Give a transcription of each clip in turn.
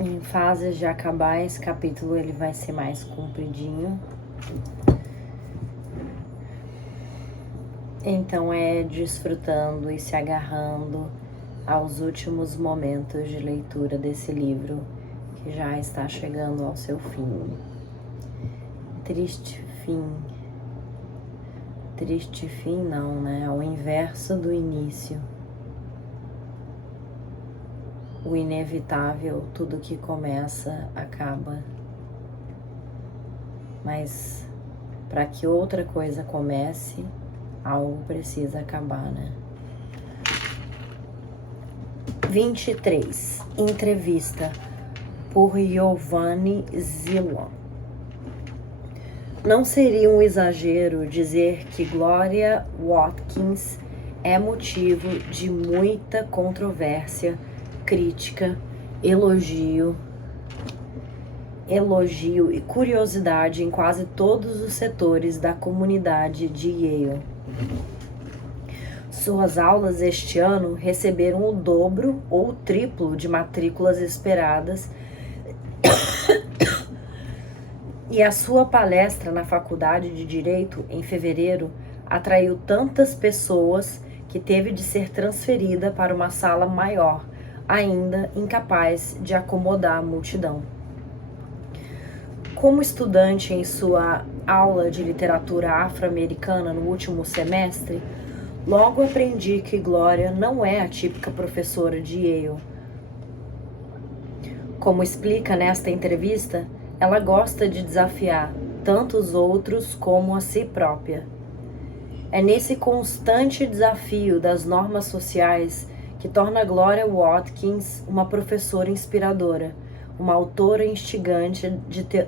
em fases de acabar. Esse capítulo ele vai ser mais compridinho. Então é desfrutando e se agarrando aos últimos momentos de leitura desse livro que já está chegando ao seu fim. Triste fim não, né? Ao inverso do início. O inevitável, tudo que começa, acaba. Mas para que outra coisa comece, algo precisa acabar, né? 23. Entrevista por Giovanni Zillon. Não seria um exagero dizer que Gloria Watkins é motivo de muita controvérsia, crítica, elogio e curiosidade em quase todos os setores da comunidade de Yale. Suas aulas este ano receberam o dobro ou o triplo de matrículas esperadas e a sua palestra na Faculdade de Direito, em fevereiro, atraiu tantas pessoas que teve de ser transferida para uma sala maior, ainda incapaz de acomodar a multidão. Como estudante em sua aula de literatura afro-americana no último semestre, logo aprendi que Gloria não é a típica professora de Yale. Como explica nesta entrevista, ela gosta de desafiar tanto os outros como a si própria. É nesse constante desafio das normas sociais que torna Gloria Watkins uma professora inspiradora, uma autora instigante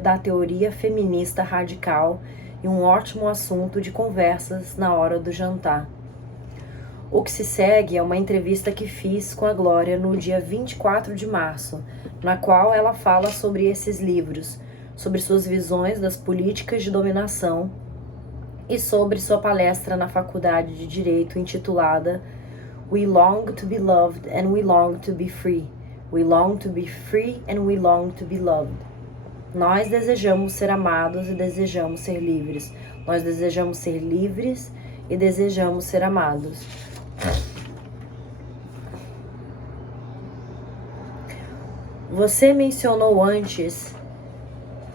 da teoria feminista radical e um ótimo assunto de conversas na hora do jantar. O que se segue é uma entrevista que fiz com a Gloria no dia 24 de março, na qual ela fala sobre esses livros, sobre suas visões das políticas de dominação e sobre sua palestra na Faculdade de Direito intitulada We Long to be Loved and We Long to be Free. We long to be free and we long to be loved. Nós desejamos ser amados e desejamos ser livres. Nós desejamos ser livres e desejamos ser amados. Você mencionou antes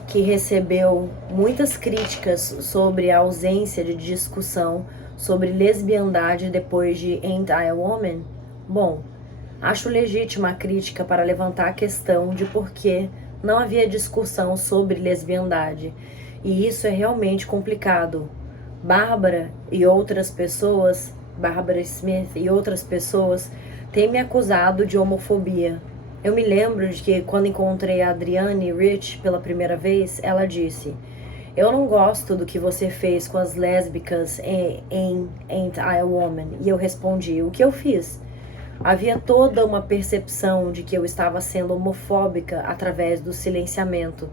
que recebeu muitas críticas sobre a ausência de discussão sobre lesbiandade depois de Ain't I a Woman? Bom, acho legítima a crítica para levantar a questão de por que não havia discussão sobre lesbiandade, e isso é realmente complicado. Barbara Smith e outras pessoas têm me acusado de homofobia. Eu me lembro de que quando encontrei a Adrienne Rich pela primeira vez, ela disse: eu não gosto do que você fez com as lésbicas em Ain't I a Woman. E eu respondi: o que eu fiz? Havia toda uma percepção de que eu estava sendo homofóbica através do silenciamento.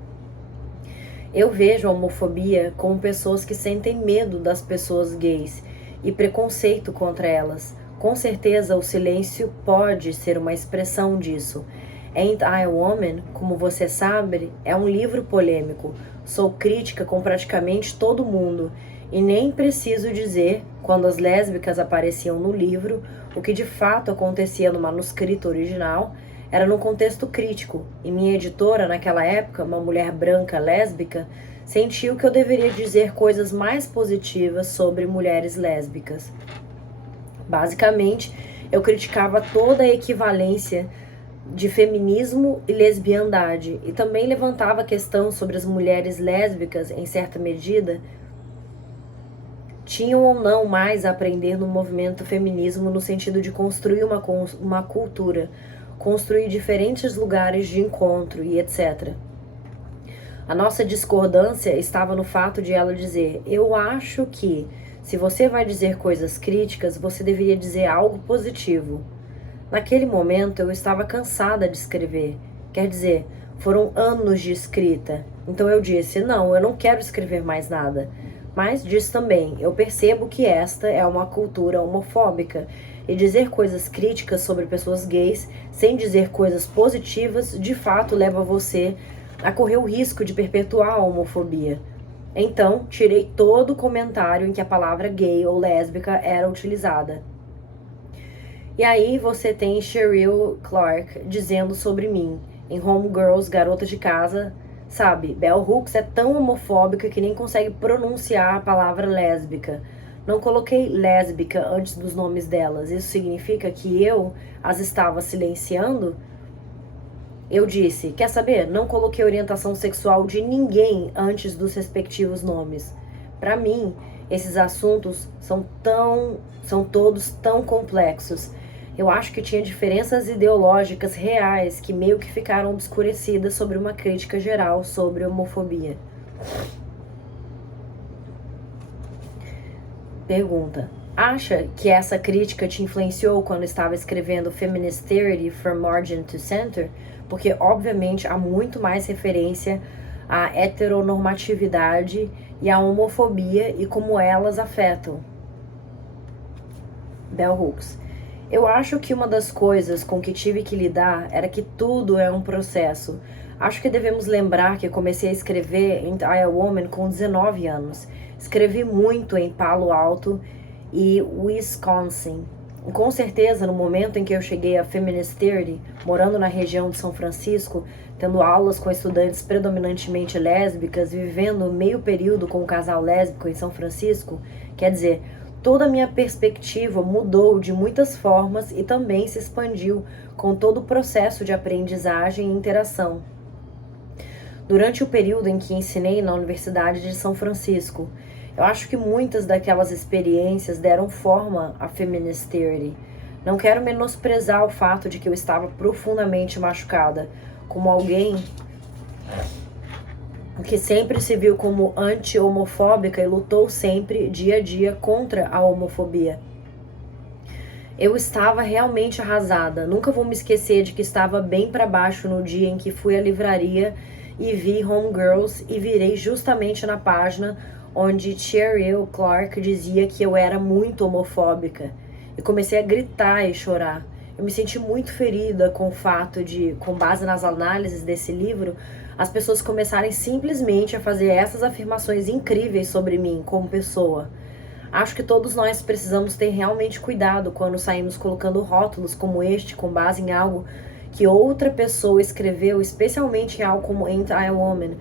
Eu vejo a homofobia como pessoas que sentem medo das pessoas gays e preconceito contra elas. Com certeza o silêncio pode ser uma expressão disso. Ain't I a Woman, como você sabe, é um livro polêmico. Sou crítica com praticamente todo mundo. E nem preciso dizer, quando as lésbicas apareciam no livro, o que de fato acontecia no manuscrito original era num contexto crítico. E minha editora, naquela época, uma mulher branca lésbica, sentiu que eu deveria dizer coisas mais positivas sobre mulheres lésbicas. Basicamente, eu criticava toda a equivalência de feminismo e lesbiandade e também levantava a questão sobre as mulheres lésbicas, em certa medida, tinham ou não mais a aprender no movimento feminismo no sentido de construir uma cultura, construir diferentes lugares de encontro e etc. A nossa discordância estava no fato de ela dizer: eu acho que se você vai dizer coisas críticas, você deveria dizer algo positivo. Naquele momento eu estava cansada de escrever. Quer dizer, foram anos de escrita. Então eu disse: não, eu não quero escrever mais nada. Mas disse também: eu percebo que esta é uma cultura homofóbica e dizer coisas críticas sobre pessoas gays sem dizer coisas positivas de fato leva você a correr o risco de perpetuar a homofobia. Então, tirei todo o comentário em que a palavra gay ou lésbica era utilizada. E aí você tem Cheryl Clark dizendo sobre mim, em Homegirls, Garota de Casa, sabe, Bell Hooks é tão homofóbica que nem consegue pronunciar a palavra lésbica. Não coloquei lésbica antes dos nomes delas. Isso significa que eu as estava silenciando? Eu disse, quer saber? Não coloquei orientação sexual de ninguém antes dos respectivos nomes. Para mim, esses assuntos são todos tão complexos. Eu acho que tinha diferenças ideológicas reais que meio que ficaram obscurecidas sobre uma crítica geral sobre homofobia. Pergunta. Acha que essa crítica te influenciou quando estava escrevendo Feminist Theory from Margin to Center? Porque, obviamente, há muito mais referência à heteronormatividade e à homofobia e como elas afetam. Bell Hooks. Eu acho que uma das coisas com que tive que lidar era que tudo é um processo. Acho que devemos lembrar que comecei a escrever Ain't I a Woman com 19 anos. Escrevi muito em Palo Alto e Wisconsin. E com certeza, no momento em que eu cheguei a Feminist Theory, morando na região de São Francisco, tendo aulas com estudantes predominantemente lésbicas, vivendo meio período com um casal lésbico em São Francisco, quer dizer, toda a minha perspectiva mudou de muitas formas e também se expandiu com todo o processo de aprendizagem e interação. Durante o período em que ensinei na Universidade de São Francisco, eu acho que muitas daquelas experiências deram forma à Feminist Theory. Não quero menosprezar o fato de que eu estava profundamente machucada, como alguém que sempre se viu como anti-homofóbica e lutou sempre, dia a dia, contra a homofobia. Eu estava realmente arrasada. Nunca vou me esquecer de que estava bem para baixo no dia em que fui à livraria e vi Homegirls e virei justamente na página onde Cheryl Clark dizia que eu era muito homofóbica. E comecei a gritar e chorar. Eu me senti muito ferida com o fato de, com base nas análises desse livro, as pessoas começarem simplesmente a fazer essas afirmações incríveis sobre mim como pessoa. Acho que todos nós precisamos ter realmente cuidado quando saímos colocando rótulos como este com base em algo que outra pessoa escreveu, especialmente em algo como Ain't I a Woman,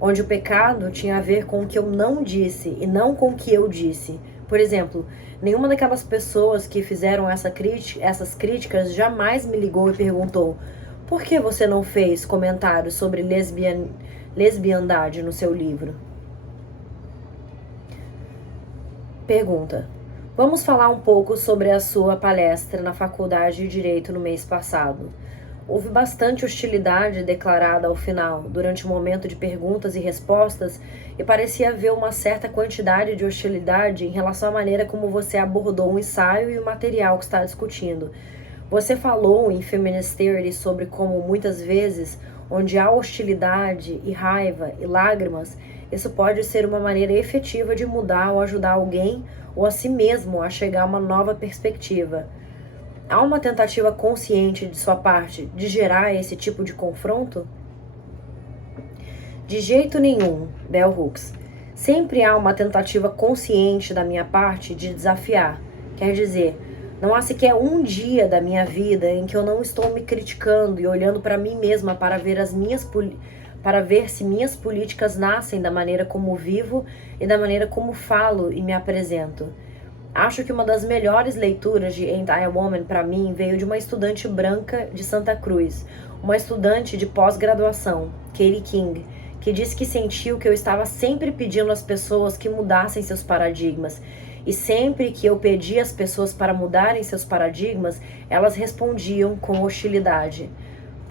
onde o pecado tinha a ver com o que eu não disse e não com o que eu disse. Por exemplo, nenhuma daquelas pessoas que fizeram essas críticas jamais me ligou e perguntou: por que você não fez comentários sobre lesbiandade no seu livro? Pergunta. Vamos falar um pouco sobre a sua palestra na Faculdade de Direito no mês passado. Houve bastante hostilidade declarada ao final, durante o momento de perguntas e respostas, e parecia haver uma certa quantidade de hostilidade em relação à maneira como você abordou o ensaio e o material que está discutindo. Você falou em Feminist Theory sobre como muitas vezes, onde há hostilidade e raiva e lágrimas, isso pode ser uma maneira efetiva de mudar ou ajudar alguém ou a si mesmo a chegar a uma nova perspectiva. Há uma tentativa consciente de sua parte de gerar esse tipo de confronto? De jeito nenhum, Bell Hooks. Sempre há uma tentativa consciente da minha parte de desafiar. Quer dizer, não há sequer um dia da minha vida em que eu não estou me criticando e olhando para mim mesma para ver se minhas políticas nascem da maneira como vivo e da maneira como falo e me apresento. Acho que uma das melhores leituras de Ain't I a Woman para mim veio de uma estudante branca de Santa Cruz, uma estudante de pós-graduação, Katie King, que disse que sentiu que eu estava sempre pedindo às pessoas que mudassem seus paradigmas. E sempre que eu pedia às pessoas para mudarem seus paradigmas, elas respondiam com hostilidade.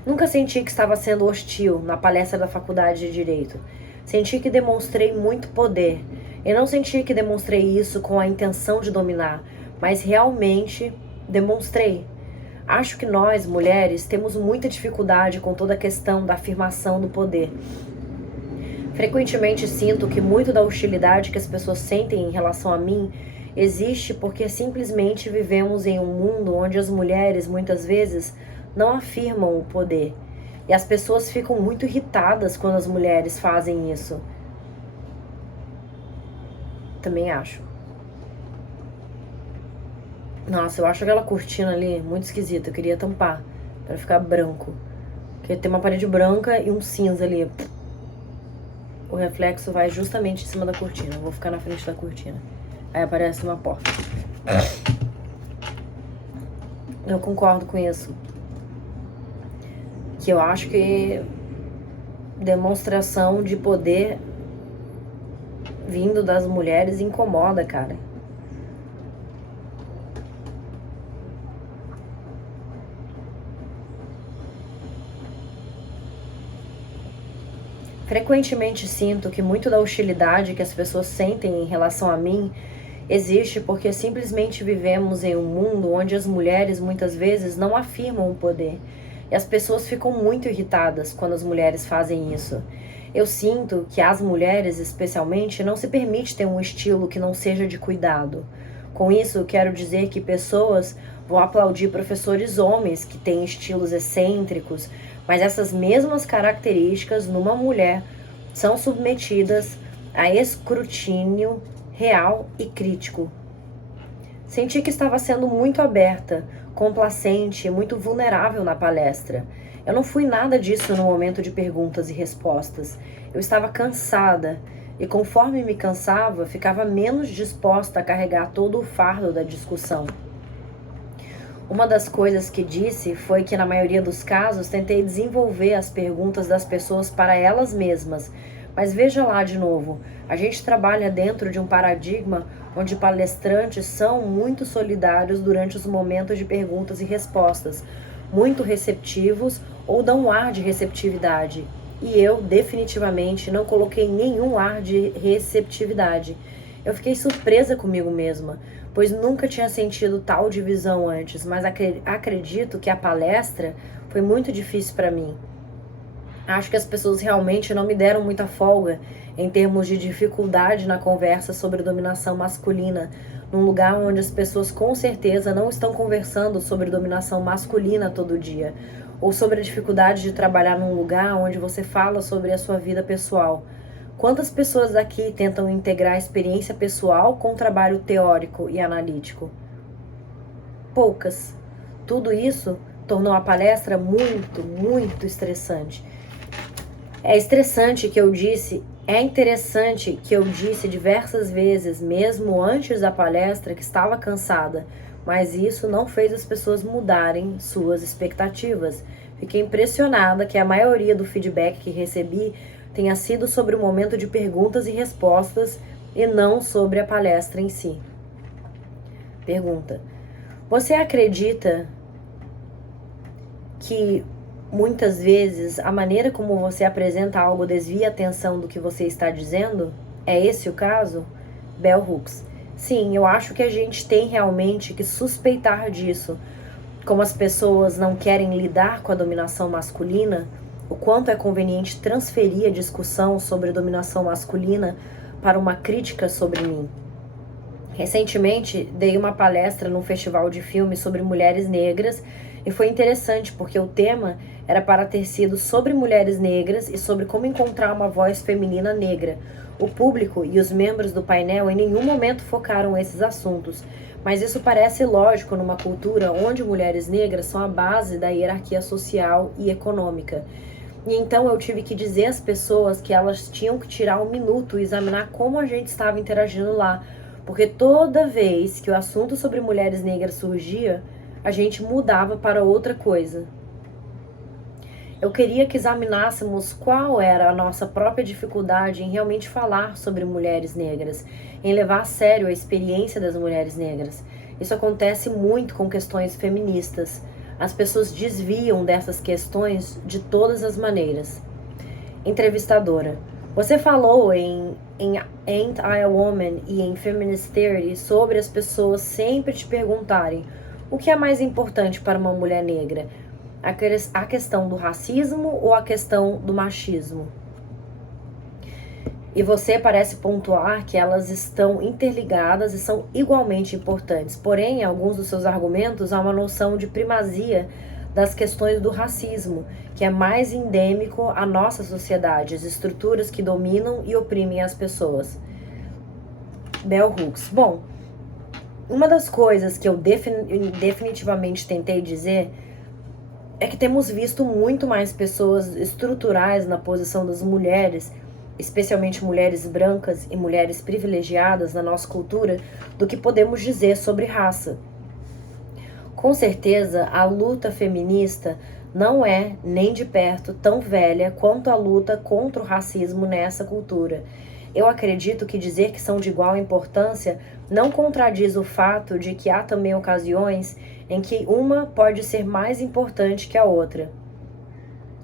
Nunca senti que estava sendo hostil na palestra da Faculdade de Direito. Senti que demonstrei muito poder. Eu não senti que demonstrei isso com a intenção de dominar, mas realmente demonstrei. Acho que nós, mulheres, temos muita dificuldade com toda a questão da afirmação do poder. Frequentemente sinto que muito da hostilidade que as pessoas sentem em relação a mim existe porque simplesmente vivemos em um mundo onde as mulheres muitas vezes não afirmam o poder. E as pessoas ficam muito irritadas quando as mulheres fazem isso. Também acho. Nossa, eu acho aquela cortina ali muito esquisita. Eu queria tampar pra ficar branco. Porque tem uma parede branca e um cinza ali. O reflexo vai justamente em cima da cortina. Eu vou ficar na frente da cortina. Aí aparece uma porta. Eu concordo com isso. Que eu acho que demonstração de poder vindo das mulheres incomoda, cara. Frequentemente sinto que muito da hostilidade que as pessoas sentem em relação a mim existe porque simplesmente vivemos em um mundo onde as mulheres muitas vezes não afirmam o poder. E as pessoas ficam muito irritadas quando as mulheres fazem isso. Eu sinto que as mulheres, especialmente, não se permite ter um estilo que não seja de cuidado. Com isso, quero dizer que pessoas vão aplaudir professores homens que têm estilos excêntricos, mas essas mesmas características numa mulher são submetidas a escrutínio real e crítico. Senti que estava sendo muito aberta, complacente e muito vulnerável na palestra. Eu não fui nada disso no momento de perguntas e respostas. Eu estava cansada e, conforme me cansava, ficava menos disposta a carregar todo o fardo da discussão. Uma das coisas que disse foi que, na maioria dos casos, tentei desenvolver as perguntas das pessoas para elas mesmas. Mas veja lá de novo, a gente trabalha dentro de um paradigma onde palestrantes são muito solidários durante os momentos de perguntas e respostas, muito receptivos ou dão um ar de receptividade. E eu, definitivamente, não coloquei nenhum ar de receptividade. Eu fiquei surpresa comigo mesma, pois nunca tinha sentido tal divisão antes, mas acredito que a palestra foi muito difícil para mim. Acho que as pessoas realmente não me deram muita folga em termos de dificuldade na conversa sobre dominação masculina, num lugar onde as pessoas com certeza não estão conversando sobre dominação masculina todo dia, ou sobre a dificuldade de trabalhar num lugar onde você fala sobre a sua vida pessoal. Quantas pessoas aqui tentam integrar a experiência pessoal com o trabalho teórico e analítico? Poucas. Tudo isso tornou a palestra muito, muito estressante. É interessante que eu disse diversas vezes, mesmo antes da palestra, que estava cansada, mas isso não fez as pessoas mudarem suas expectativas. Fiquei impressionada que a maioria do feedback que recebi tenha sido sobre o momento de perguntas e respostas e não sobre a palestra em si. Pergunta: você acredita que muitas vezes a maneira como você apresenta algo desvia a atenção do que você está dizendo? É esse o caso? Bell Hooks: sim, eu acho que a gente tem realmente que suspeitar disso. Como as pessoas não querem lidar com a dominação masculina, o quanto é conveniente transferir a discussão sobre dominação masculina para uma crítica sobre mim. Recentemente, dei uma palestra num festival de filmes sobre mulheres negras e foi interessante porque o tema era para ter sido sobre mulheres negras e sobre como encontrar uma voz feminina negra. O público e os membros do painel em nenhum momento focaram esses assuntos, mas isso parece lógico numa cultura onde mulheres negras são a base da hierarquia social e econômica. E então eu tive que dizer às pessoas que elas tinham que tirar um minuto e examinar como a gente estava interagindo lá, porque toda vez que o assunto sobre mulheres negras surgia, a gente mudava para outra coisa. Eu queria que examinássemos qual era a nossa própria dificuldade em realmente falar sobre mulheres negras, em levar a sério a experiência das mulheres negras. Isso acontece muito com questões feministas. As pessoas desviam dessas questões de todas as maneiras. Entrevistadora: você falou em Ain't I a Woman e em Feminist Theory sobre as pessoas sempre te perguntarem o que é mais importante para uma mulher negra, a questão do racismo ou a questão do machismo? E você parece pontuar que elas estão interligadas e são igualmente importantes. Porém, em alguns dos seus argumentos há uma noção de primazia das questões do racismo, que é mais endêmico à nossa sociedade, as estruturas que dominam e oprimem as pessoas. Bell Hooks. Bom, uma das coisas que eu definitivamente tentei dizer é que temos visto muito mais pessoas estruturais na posição das mulheres, especialmente mulheres brancas e mulheres privilegiadas na nossa cultura, do que podemos dizer sobre raça. Com certeza, a luta feminista não é, nem de perto, tão velha quanto a luta contra o racismo nessa cultura. Eu acredito que dizer que são de igual importância não contradiz o fato de que há também ocasiões em que uma pode ser mais importante que a outra.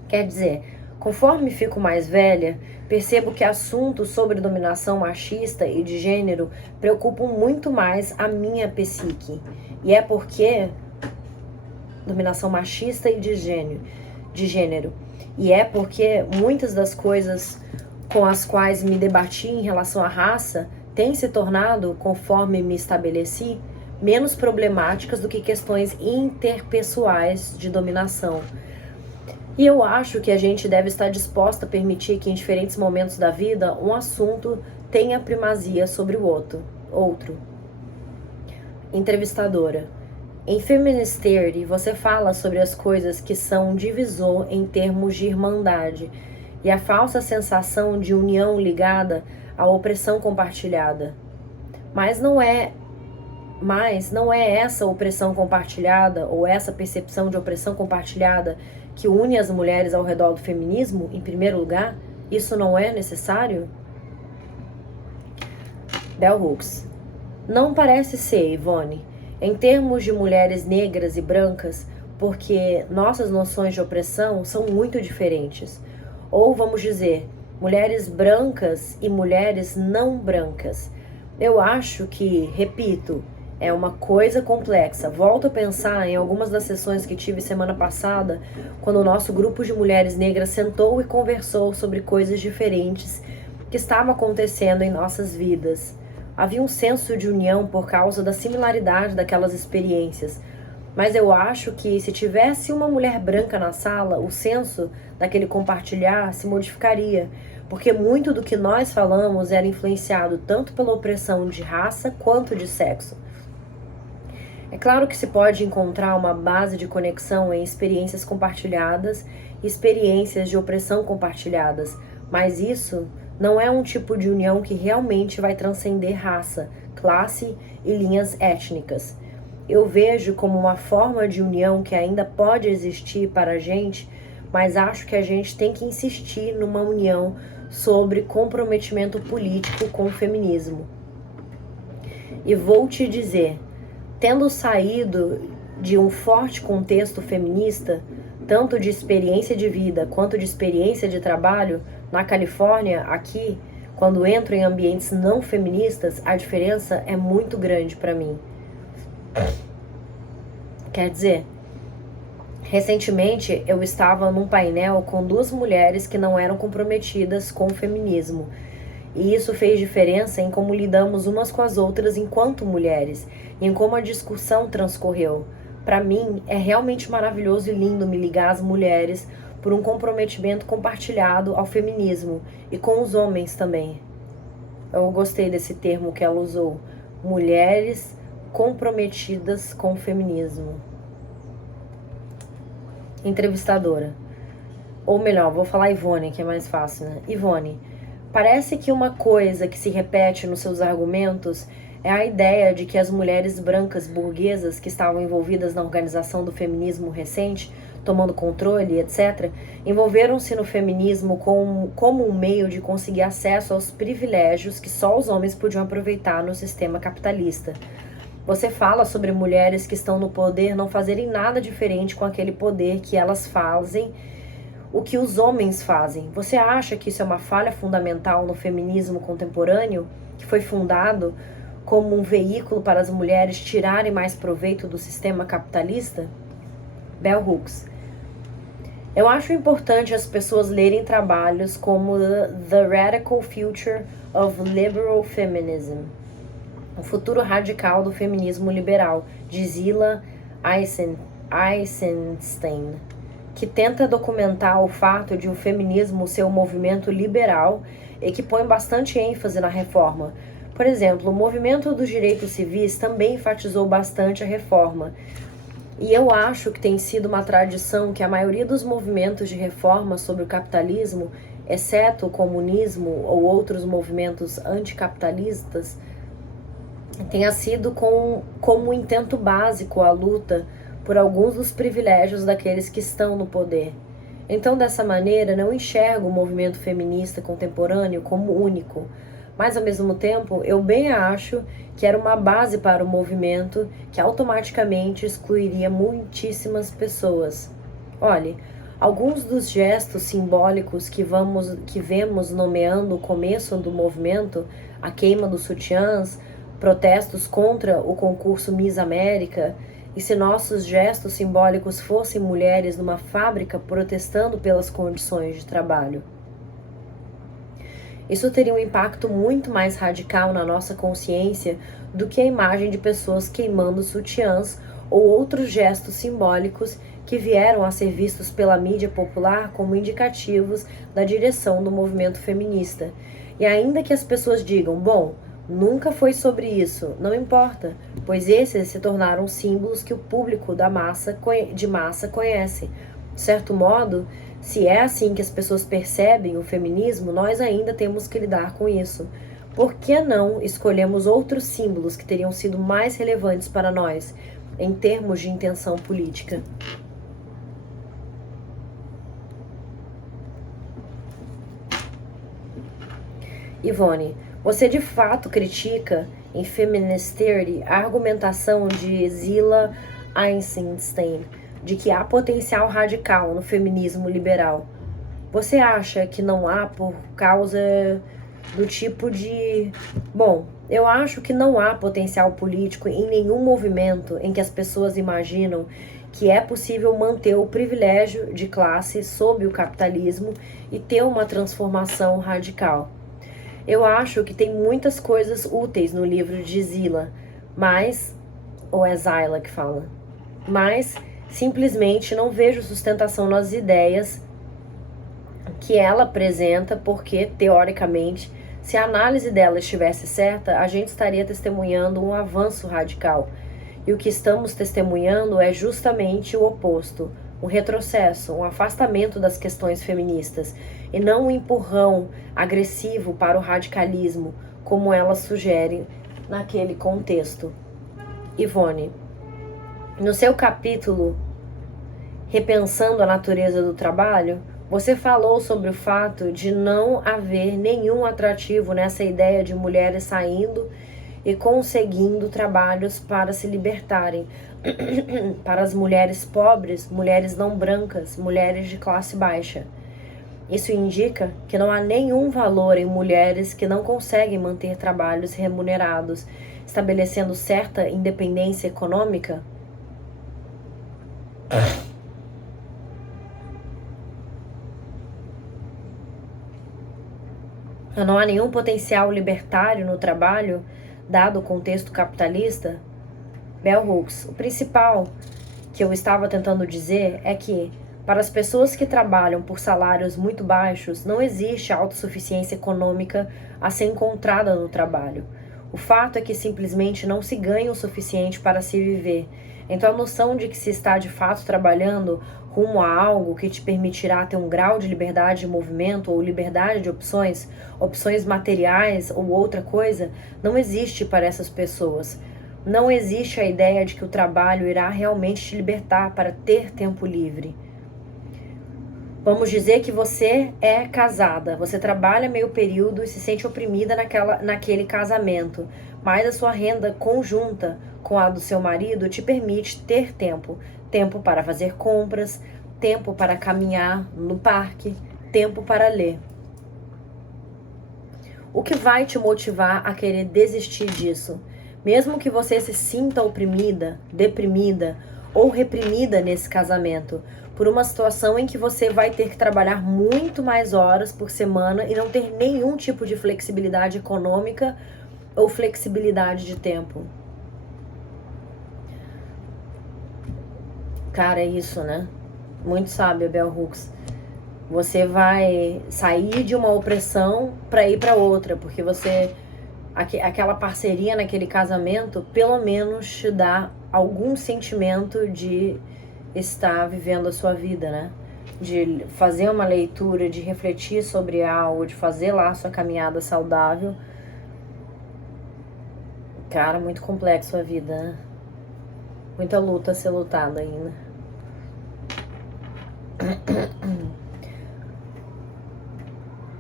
Quer dizer, conforme fico mais velha, percebo que assuntos sobre dominação machista e de gênero preocupam muito mais a minha psique. E é porque... dominação machista e de gênero. E é porque muitas das coisas com as quais me debati em relação à raça têm se tornado, conforme me estabeleci, menos problemáticas do que questões interpessoais de dominação. E eu acho que a gente deve estar disposta a permitir que em diferentes momentos da vida um assunto tenha primazia sobre o outro. Entrevistadora. Em Feminist Theory, você fala sobre as coisas que são um divisor em termos de irmandade e a falsa sensação de união ligada à opressão compartilhada. Mas não é essa opressão compartilhada ou essa percepção de opressão compartilhada que une as mulheres ao redor do feminismo, em primeiro lugar? Isso não é necessário? Bell Hooks. Não parece ser, Ivone. Em termos de mulheres negras e brancas, porque nossas noções de opressão são muito diferentes. Ou, vamos dizer, mulheres brancas e mulheres não brancas. Eu acho que, repito, é uma coisa complexa. Volto a pensar em algumas das sessões que tive semana passada, quando o nosso grupo de mulheres negras sentou e conversou sobre coisas diferentes que estavam acontecendo em nossas vidas. Havia um senso de união por causa da similaridade daquelas experiências. Mas eu acho que se tivesse uma mulher branca na sala, o senso daquele compartilhar se modificaria, porque muito do que nós falamos era influenciado tanto pela opressão de raça quanto de sexo. É claro que se pode encontrar uma base de conexão em experiências compartilhadas e experiências de opressão compartilhadas, mas isso não é um tipo de união que realmente vai transcender raça, classe e linhas étnicas. Eu vejo como uma forma de união que ainda pode existir para a gente, mas acho que a gente tem que insistir numa união sobre comprometimento político com o feminismo. E vou te dizer, tendo saído de um forte contexto feminista, tanto de experiência de vida quanto de experiência de trabalho, na Califórnia, aqui, quando entro em ambientes não feministas, a diferença é muito grande para mim. Quer dizer, recentemente eu estava num painel com 2 mulheres que não eram comprometidas com o feminismo. E isso fez diferença em como lidamos umas com as outras enquanto mulheres, e em como a discussão transcorreu. Para mim, é realmente maravilhoso e lindo me ligar às mulheres por um comprometimento compartilhado ao feminismo e com os homens também. Eu gostei desse termo que ela usou, mulheres comprometidas com o feminismo. Entrevistadora. Ou melhor, vou falar Ivone, que é mais fácil, né? Ivone, parece que uma coisa que se repete nos seus argumentos é a ideia de que as mulheres brancas burguesas que estavam envolvidas na organização do feminismo recente, tomando controle, etc., envolveram-se no feminismo como um meio de conseguir acesso aos privilégios que só os homens podiam aproveitar no sistema capitalista. Você fala sobre mulheres que estão no poder não fazerem nada diferente com aquele poder que elas fazem, o que os homens fazem. Você acha que isso é uma falha fundamental no feminismo contemporâneo, que foi fundado como um veículo para as mulheres tirarem mais proveito do sistema capitalista? Bell Hooks. Eu acho importante as pessoas lerem trabalhos como The Radical Future of Liberal Feminism, o futuro radical do feminismo liberal, de Zilla Eisenstein, que tenta documentar o fato de o feminismo ser um movimento liberal e que põe bastante ênfase na reforma. Por exemplo, o movimento dos direitos civis também enfatizou bastante a reforma. E eu acho que tem sido uma tradição que a maioria dos movimentos de reforma sobre o capitalismo, exceto o comunismo ou outros movimentos anticapitalistas, tenha sido como um intento básico a luta por alguns dos privilégios daqueles que estão no poder. Então, dessa maneira, não enxergo o movimento feminista contemporâneo como único, mas ao mesmo tempo, eu bem acho que era uma base para o movimento que automaticamente excluiria muitíssimas pessoas. Olhe, alguns dos gestos simbólicos que vemos nomeando o começo do movimento, a queima dos sutiãs, protestos contra o concurso Miss América, e se nossos gestos simbólicos fossem mulheres numa fábrica protestando pelas condições de trabalho. Isso teria um impacto muito mais radical na nossa consciência do que a imagem de pessoas queimando sutiãs ou outros gestos simbólicos que vieram a ser vistos pela mídia popular como indicativos da direção do movimento feminista. E ainda que as pessoas digam, bom, nunca foi sobre isso, não importa, pois esses se tornaram símbolos que o público de massa conhece. De certo modo, se é assim que as pessoas percebem o feminismo, nós ainda temos que lidar com isso. Por que não escolhemos outros símbolos que teriam sido mais relevantes para nós, em termos de intenção política? Ivone, você de fato critica em Feminist Theory a argumentação de Zilla Eisenstein de que há potencial radical no feminismo liberal. Você acha que não há por causa do tipo de... Bom, eu acho que não há potencial político em nenhum movimento em que as pessoas imaginam que é possível manter o privilégio de classe sob o capitalismo e ter uma transformação radical. Eu acho que tem muitas coisas úteis no livro de Zilla, ou é Zilla que fala, mas simplesmente não vejo sustentação nas ideias que ela apresenta, porque, teoricamente, se a análise dela estivesse certa, a gente estaria testemunhando um avanço radical. E o que estamos testemunhando é justamente o oposto, um retrocesso, um afastamento das questões feministas, e não um empurrão agressivo para o radicalismo, como ela sugere naquele contexto. Ivone, no seu capítulo Repensando a Natureza do Trabalho, você falou sobre o fato de não haver nenhum atrativo nessa ideia de mulheres saindo e conseguindo trabalhos para se libertarem, para as mulheres pobres, mulheres não brancas, mulheres de classe baixa. Isso indica que não há nenhum valor em mulheres que não conseguem manter trabalhos remunerados, estabelecendo certa independência econômica? Não há nenhum potencial libertário no trabalho, dado o contexto capitalista? Bell Hooks, o principal que eu estava tentando dizer é que, para as pessoas que trabalham por salários muito baixos, não existe autossuficiência econômica a ser encontrada no trabalho. O fato é que simplesmente não se ganha o suficiente para se viver. Então a noção de que se está de fato trabalhando rumo a algo que te permitirá ter um grau de liberdade de movimento ou liberdade de opções, opções materiais ou outra coisa, não existe para essas pessoas. Não existe a ideia de que o trabalho irá realmente te libertar para ter tempo livre. Vamos dizer que você é casada, você trabalha meio período e se sente oprimida naquele casamento, mas a sua renda conjunta com a do seu marido te permite ter tempo. Tempo para fazer compras, tempo para caminhar no parque, tempo para ler. O que vai te motivar a querer desistir disso? Mesmo que você se sinta oprimida, deprimida ou reprimida nesse casamento, por uma situação em que você vai ter que trabalhar muito mais horas por semana e não ter nenhum tipo de flexibilidade econômica ou flexibilidade de tempo. Cara, é isso, né? Muito sábio, Bell Hooks. Você vai sair de uma opressão para ir para outra, porque aquela parceria naquele casamento, pelo menos te dá algum sentimento de estar vivendo a sua vida, né? De fazer uma leitura, de refletir sobre algo, de fazer lá a sua caminhada saudável. Cara, muito complexo a vida, né? Muita luta a ser lutada ainda.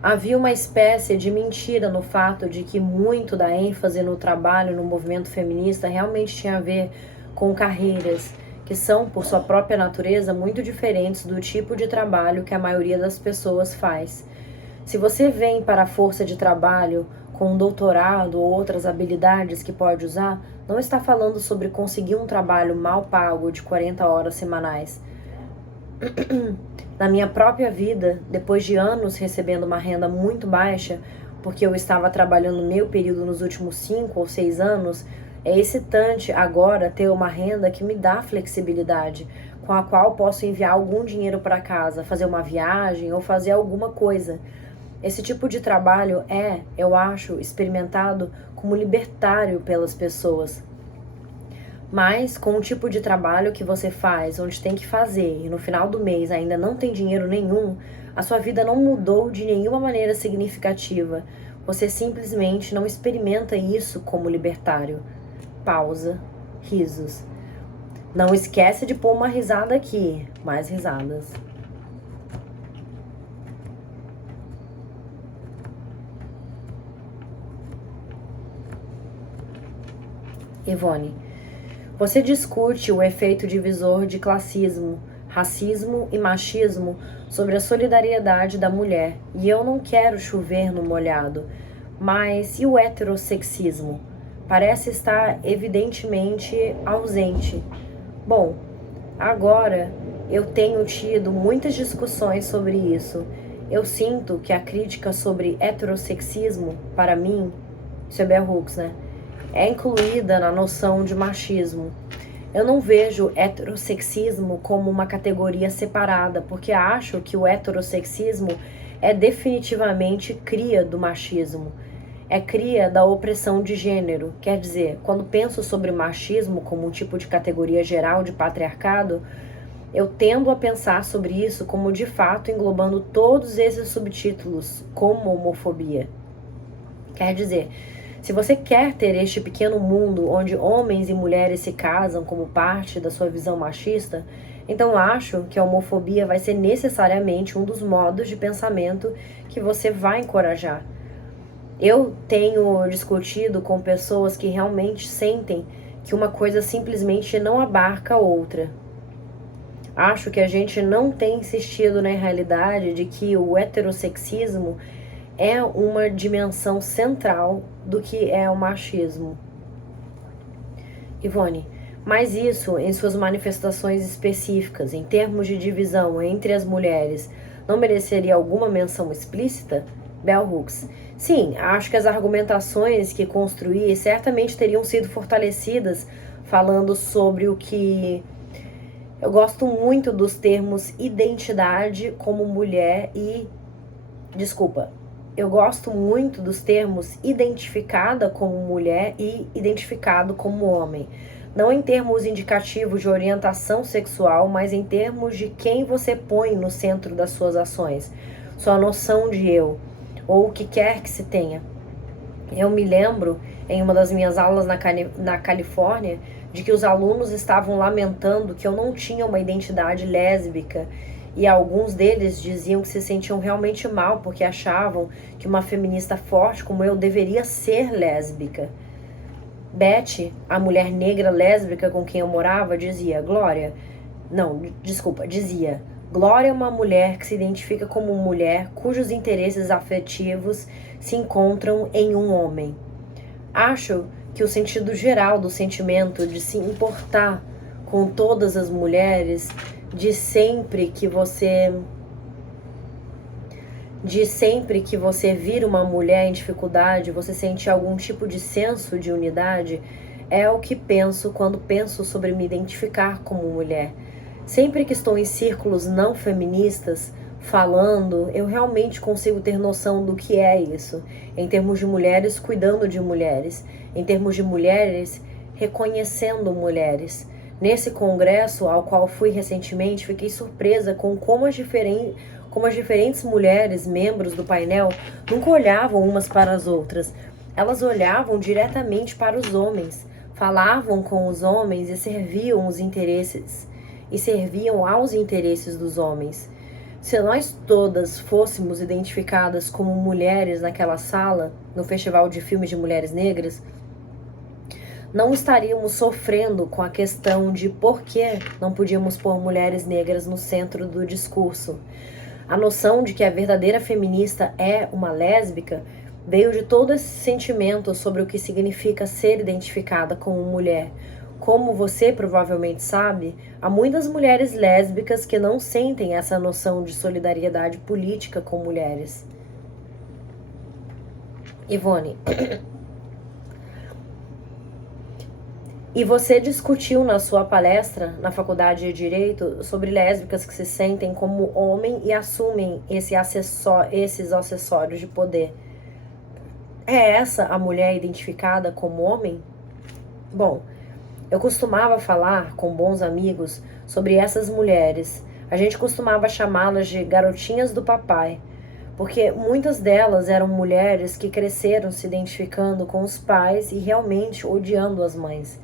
Havia uma espécie de mentira no fato de que muito da ênfase no trabalho no movimento feminista realmente tinha a ver com carreiras que são, por sua própria natureza, muito diferentes do tipo de trabalho que a maioria das pessoas faz. Se você vem para a força de trabalho com um doutorado ou outras habilidades que pode usar, não está falando sobre conseguir um trabalho mal pago de 40 horas semanais. Na minha própria vida, depois de anos recebendo uma renda muito baixa, porque eu estava trabalhando meio período nos últimos 5 ou 6 anos, é excitante agora ter uma renda que me dá flexibilidade, com a qual posso enviar algum dinheiro para casa, fazer uma viagem ou fazer alguma coisa. Esse tipo de trabalho é, eu acho, experimentado como libertário pelas pessoas. Mas com o tipo de trabalho que você faz, onde tem que fazer e no final do mês ainda não tem dinheiro nenhum, a sua vida não mudou de nenhuma maneira significativa. Você simplesmente não experimenta isso como libertário. Pausa. Risos. Não esquece de pôr uma risada aqui. Mais risadas. Ivone. Você discute o efeito divisor de classismo, racismo e machismo sobre a solidariedade da mulher, e eu não quero chover no molhado. Mas e o heterossexismo? Parece estar evidentemente ausente. Bom, agora eu tenho tido muitas discussões sobre isso. Eu sinto que a crítica sobre heterossexismo, para mim, isso é Bell Hooks, né? É incluída na noção de machismo. Eu não vejo heterossexismo como uma categoria separada, porque acho que o heterossexismo é definitivamente cria do machismo. É cria da opressão de gênero. Quer dizer, quando penso sobre machismo como um tipo de categoria geral de patriarcado, eu tendo a pensar sobre isso como de fato englobando todos esses subtítulos, como homofobia. Quer dizer, se você quer ter este pequeno mundo onde homens e mulheres se casam como parte da sua visão machista, então acho que a homofobia vai ser necessariamente um dos modos de pensamento que você vai encorajar. Eu tenho discutido com pessoas que realmente sentem que uma coisa simplesmente não abarca a outra. Acho que a gente não tem insistido na realidade de que o heterossexismo é uma dimensão central do que é o machismo. Ivone, mas isso, em suas manifestações específicas, em termos de divisão entre as mulheres, não mereceria alguma menção explícita? Bell Hooks. Sim, acho que as argumentações que construí certamente teriam sido fortalecidas falando sobre o que... Eu gosto muito dos termos identidade como mulher e... Desculpa. Eu gosto muito dos termos identificada como mulher e identificado como homem. Não em termos indicativos de orientação sexual, mas em termos de quem você põe no centro das suas ações. Sua noção de eu, ou o que quer que se tenha. Eu me lembro, em uma das minhas aulas na Califórnia, de que os alunos estavam lamentando que eu não tinha uma identidade lésbica. E alguns deles diziam que se sentiam realmente mal porque achavam que uma feminista forte como eu deveria ser lésbica. Beth, a mulher negra lésbica com quem eu morava, dizia, Glória é uma mulher que se identifica como mulher cujos interesses afetivos se encontram em um homem. Acho que o sentido geral do sentimento de se importar com todas as mulheres de sempre que você vira uma mulher em dificuldade, você sente algum tipo de senso de unidade, é o que penso quando penso sobre me identificar como mulher. Sempre que estou em círculos não feministas, falando, eu realmente consigo ter noção do que é isso, em termos de mulheres cuidando de mulheres, em termos de mulheres reconhecendo mulheres. Nesse congresso ao qual fui recentemente, fiquei surpresa com como as diferentes mulheres, membros do painel, nunca olhavam umas para as outras. Elas olhavam diretamente para os homens, falavam com os homens e serviam aos interesses dos homens. Se nós todas fôssemos identificadas como mulheres naquela sala, no Festival de Filmes de Mulheres Negras, não estaríamos sofrendo com a questão de por que não podíamos pôr mulheres negras no centro do discurso. A noção de que a verdadeira feminista é uma lésbica veio de todo esse sentimento sobre o que significa ser identificada como mulher. Como você provavelmente sabe, há muitas mulheres lésbicas que não sentem essa noção de solidariedade política com mulheres. Ivone. E você discutiu na sua palestra na Faculdade de Direito sobre lésbicas que se sentem como homem e assumem esses acessórios de poder. É essa a mulher identificada como homem? Bom, eu costumava falar com bons amigos sobre essas mulheres. A gente costumava chamá-las de garotinhas do papai, porque muitas delas eram mulheres que cresceram se identificando com os pais e realmente odiando as mães.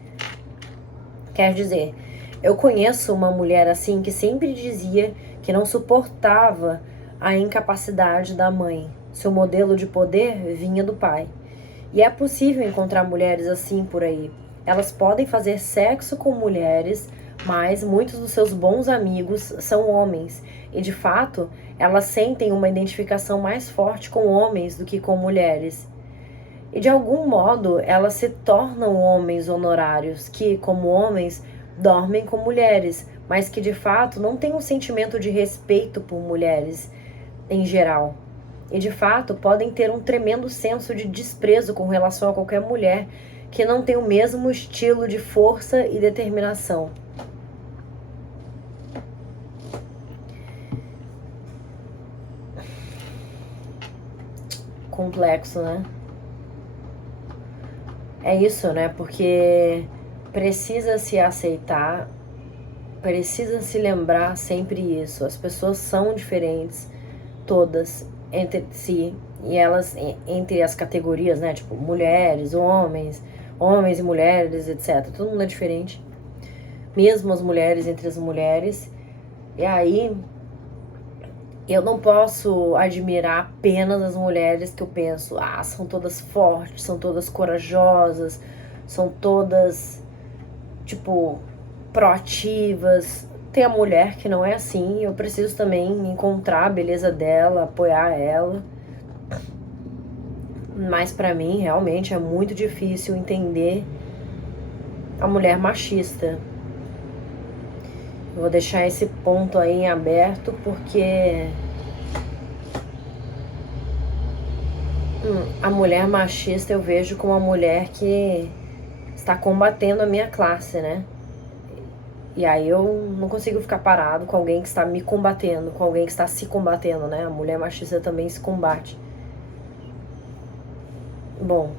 Quer dizer, eu conheço uma mulher assim que sempre dizia que não suportava a incapacidade da mãe. Seu modelo de poder vinha do pai. E é possível encontrar mulheres assim por aí. Elas podem fazer sexo com mulheres, mas muitos dos seus bons amigos são homens. E de fato, elas sentem uma identificação mais forte com homens do que com mulheres. E de algum modo elas se tornam homens honorários que, como homens, dormem com mulheres, mas que de fato não têm um sentimento de respeito por mulheres em geral. E de fato podem ter um tremendo senso de desprezo com relação a qualquer mulher que não tem o mesmo estilo de força e determinação. Complexo, né? É isso, né? Porque precisa se aceitar, precisa se lembrar sempre isso. As pessoas são diferentes, todas, entre si. E elas, entre as categorias, né? Tipo, mulheres, homens e mulheres, etc. Todo mundo é diferente. Mesmo as mulheres entre as mulheres. E aí, eu não posso admirar apenas as mulheres que eu penso, são todas fortes, são todas corajosas, são todas, tipo, proativas. Tem a mulher que não é assim, eu preciso também encontrar a beleza dela, apoiar ela. Mas pra mim, realmente, é muito difícil entender a mulher machista. Eu vou deixar esse ponto aí em aberto porque a mulher machista eu vejo como uma mulher que está combatendo a minha classe, né? E aí eu não consigo ficar parado com alguém que está me combatendo, com alguém que está se combatendo, né? A mulher machista também se combate. Bom,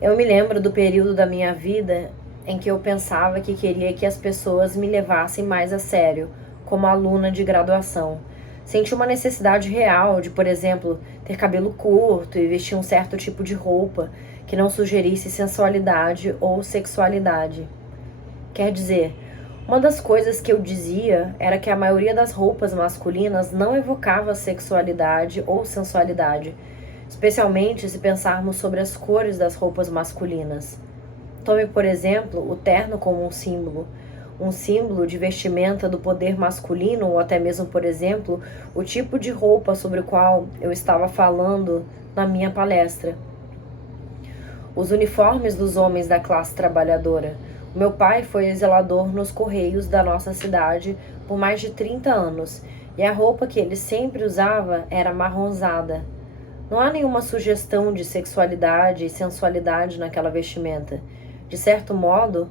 eu me lembro do período da minha vida em que eu pensava que queria que as pessoas me levassem mais a sério, como aluna de graduação. Senti uma necessidade real de, por exemplo, ter cabelo curto e vestir um certo tipo de roupa que não sugerisse sensualidade ou sexualidade. Quer dizer, uma das coisas que eu dizia era que a maioria das roupas masculinas não evocava sexualidade ou sensualidade, especialmente se pensarmos sobre as cores das roupas masculinas. Tome, por exemplo, o terno como um símbolo. um símbolo de vestimenta do poder masculino, ou até mesmo, por exemplo, o tipo de roupa sobre o qual eu estava falando na minha palestra. Os uniformes dos homens da classe trabalhadora. O meu pai foi zelador nos Correios da nossa cidade por mais de 30 anos, e a roupa que ele sempre usava era marronzada. Não há nenhuma sugestão de sexualidade e sensualidade naquela vestimenta. De certo modo,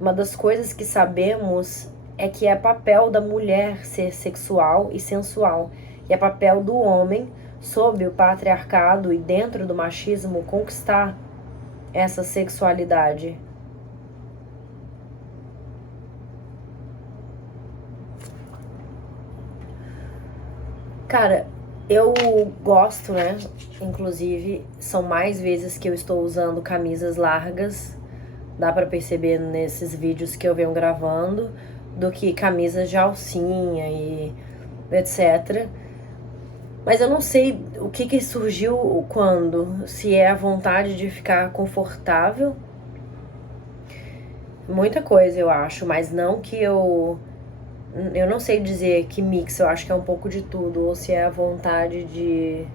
uma das coisas que sabemos é que é papel da mulher ser sexual e sensual, e é papel do homem, sob o patriarcado e dentro do machismo, conquistar essa sexualidade. Cara, eu gosto, né? Inclusive, são mais vezes que eu estou usando camisas largas, dá pra perceber nesses vídeos que eu venho gravando, do que camisas de alcinha e etc. Mas eu não sei o que surgiu quando, se é a vontade de ficar confortável. Muita coisa eu acho, mas não que eu não sei dizer que mix, eu acho que é um pouco de tudo, ou se é a vontade de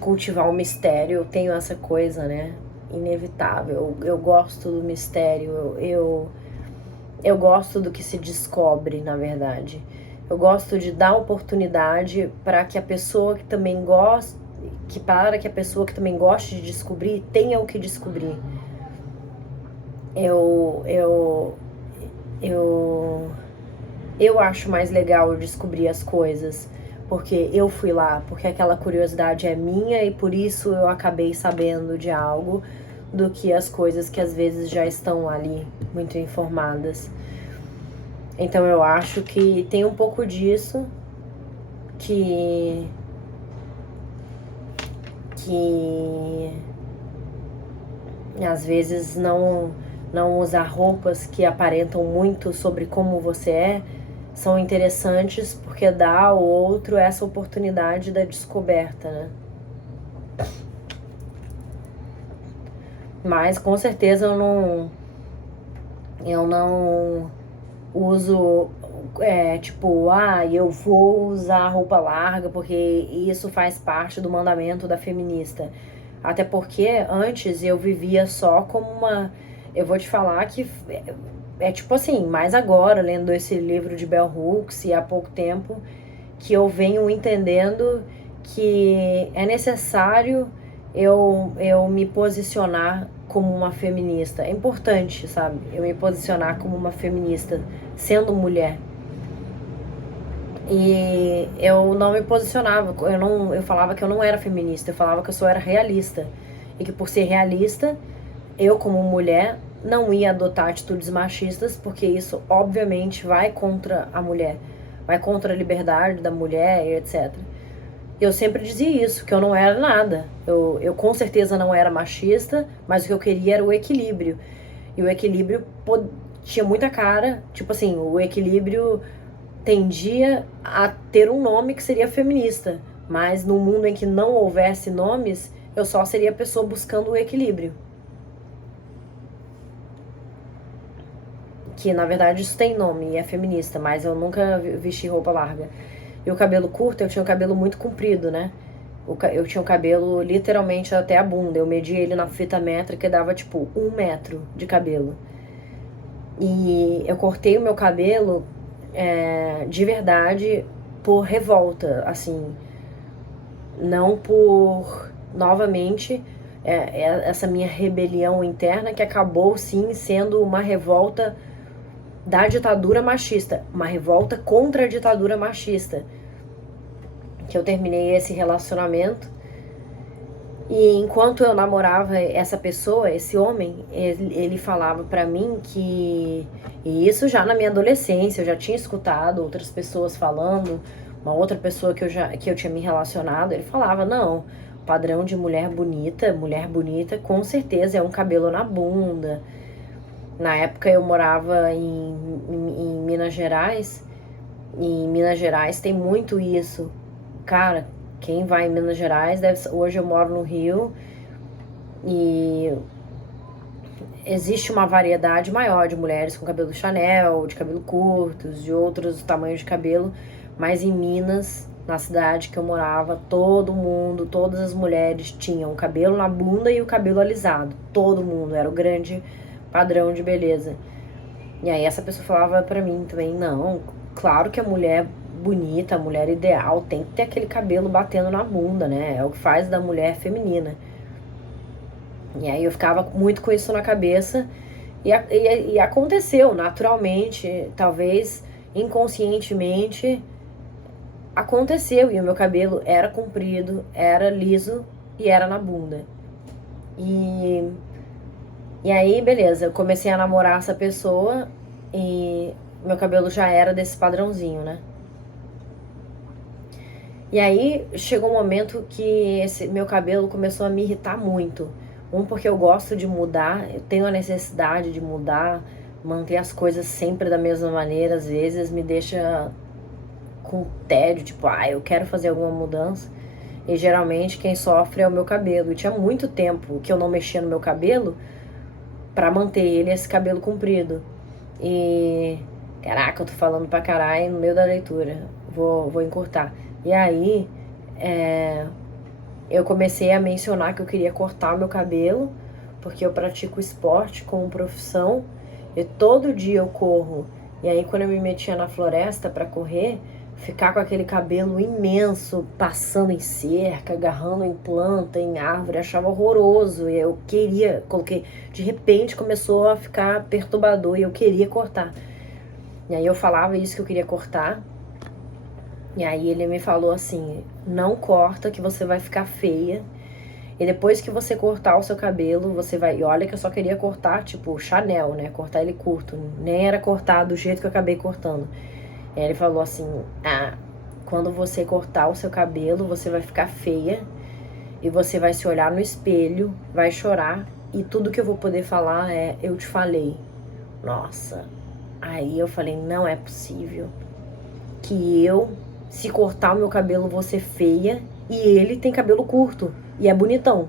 cultivar o mistério. Eu tenho essa coisa, né, inevitável. Eu gosto do mistério, eu gosto do que se descobre, na verdade. Eu gosto de dar oportunidade para que a pessoa que também gosta, para que a pessoa que também goste de descobrir tenha o que descobrir. Eu acho mais legal descobrir as coisas, porque eu fui lá, porque aquela curiosidade é minha e por isso eu acabei sabendo de algo, do que as coisas que às vezes já estão ali, muito informadas. Então eu acho que tem um pouco disso, que às vezes não usar roupas que aparentam muito sobre como você é, são interessantes porque dá ao outro essa oportunidade da descoberta, né? Mas com certeza eu não uso tipo, eu vou usar roupa larga porque isso faz parte do mandamento da feminista. Até porque antes eu vivia só como uma... Eu vou te falar que tipo assim, mais agora, lendo esse livro de Bell Hooks e há pouco tempo, que eu venho entendendo que é necessário eu me posicionar como uma feminista. É importante, sabe? Eu me posicionar como uma feminista, sendo mulher. E eu não me posicionava, eu falava que eu não era feminista, eu falava que eu só era realista. E que por ser realista, eu como mulher não ia adotar atitudes machistas, porque isso obviamente vai contra a mulher, vai contra a liberdade da mulher e etc. Eu sempre dizia isso, que eu não era nada. Eu com certeza não era machista, mas o que eu queria era o equilíbrio. E o equilíbrio tinha muita cara, tipo assim, o equilíbrio tendia a ter um nome que seria feminista, mas no mundo em que não houvesse nomes, eu só seria a pessoa buscando o equilíbrio. Que na verdade isso tem nome e é feminista, mas eu nunca vesti roupa larga. E o cabelo curto, eu tinha o cabelo muito comprido, né? Eu tinha o cabelo literalmente até a bunda. Eu media ele na fita métrica e dava tipo 1 metro de cabelo. E eu cortei o meu cabelo de verdade por revolta, assim. Não por, novamente, essa minha rebelião interna que acabou sim sendo uma revolta da ditadura machista, uma revolta contra a ditadura machista. Que eu terminei esse relacionamento e enquanto eu namorava essa pessoa, esse homem, ele falava pra mim que... E isso já na minha adolescência, eu já tinha escutado outras pessoas falando, uma outra pessoa que eu tinha me relacionado, ele falava, não, padrão de mulher bonita com certeza é um cabelo na bunda. Na época eu morava em Minas Gerais, e em Minas Gerais tem muito isso. Cara, quem vai em Minas Gerais, hoje eu moro no Rio, e existe uma variedade maior de mulheres com cabelo Chanel, de cabelo curtos, de outros tamanhos de cabelo, mas em Minas, na cidade que eu morava, todo mundo, todas as mulheres tinham o cabelo na bunda e o cabelo alisado. Todo mundo, era o grande padrão de beleza. E aí essa pessoa falava pra mim também, não, claro que a mulher bonita, a mulher ideal tem que ter aquele cabelo batendo na bunda, né? É o que faz da mulher feminina. E aí eu ficava muito com isso na cabeça e aconteceu naturalmente, talvez inconscientemente, aconteceu e o meu cabelo era comprido, era liso e era na bunda. E aí, beleza, eu comecei a namorar essa pessoa e meu cabelo já era desse padrãozinho, né? E aí chegou um momento que esse meu cabelo começou a me irritar muito. Porque eu gosto de mudar, eu tenho a necessidade de mudar, manter as coisas sempre da mesma maneira, às vezes me deixa com tédio, tipo, eu quero fazer alguma mudança. E geralmente quem sofre é o meu cabelo. E tinha muito tempo que eu não mexia no meu cabelo pra manter ele esse cabelo comprido. E caraca, eu tô falando pra caralho no meio da leitura. Vou encurtar. E aí, eu comecei a mencionar que eu queria cortar o meu cabelo, porque eu pratico esporte como profissão e todo dia eu corro. E aí quando eu me metia na floresta pra correr, ficar com aquele cabelo imenso, passando em cerca, agarrando em planta, em árvore, achava horroroso. E eu queria, de repente começou a ficar perturbador e eu queria cortar. E aí eu falava isso que eu queria cortar. E aí ele me falou assim, não corta que você vai ficar feia. E depois que você cortar o seu cabelo, você vai... E olha que eu só queria cortar, tipo, Chanel, né? Cortar ele curto. Nem era cortar do jeito que eu acabei cortando. E aí ele falou assim, quando você cortar o seu cabelo, você vai ficar feia. E você vai se olhar no espelho, vai chorar. E tudo que eu vou poder falar é, eu te falei. Nossa. Aí eu falei, não é possível que eu, se cortar o meu cabelo, vou ser feia. E ele tem cabelo curto e é bonitão.